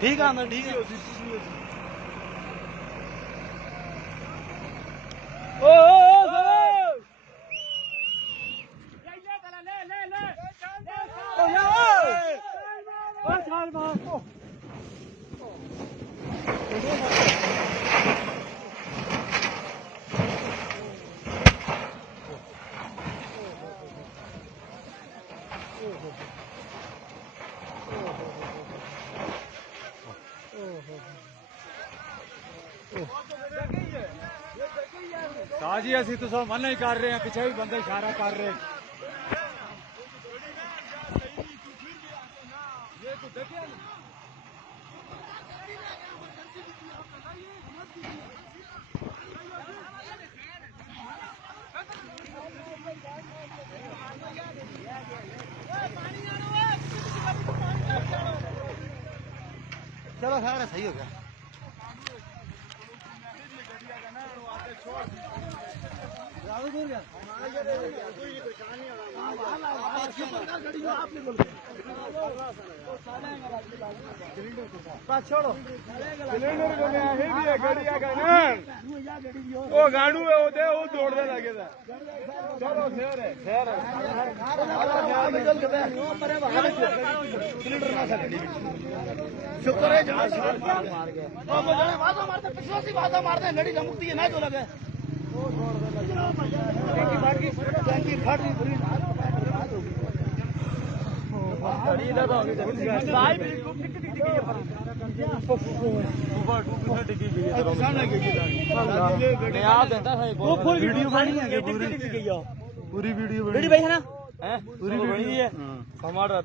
ठीक है ठीक है जी असि तो सब मना ही कर रहे हैं, पिछे भी बंदे इशारा कर रहे हैं। चलो सारा सही हो गया। छोड़ो सिलेंडर को मैं ही भी गड़िया का ना वो गाड़ू है वो दे वो दौड़ दे लगे था। चलो खैर है सिलेंडर ना सकती शुक्र है जहाँ मार गए वादा मारते पिछले से वादा मारते लड़ी लमुकती है ना जो लगे टैंकी फट रही पूरी पूरी वीडियो भाई है ना पूरी वीडियो है हमारा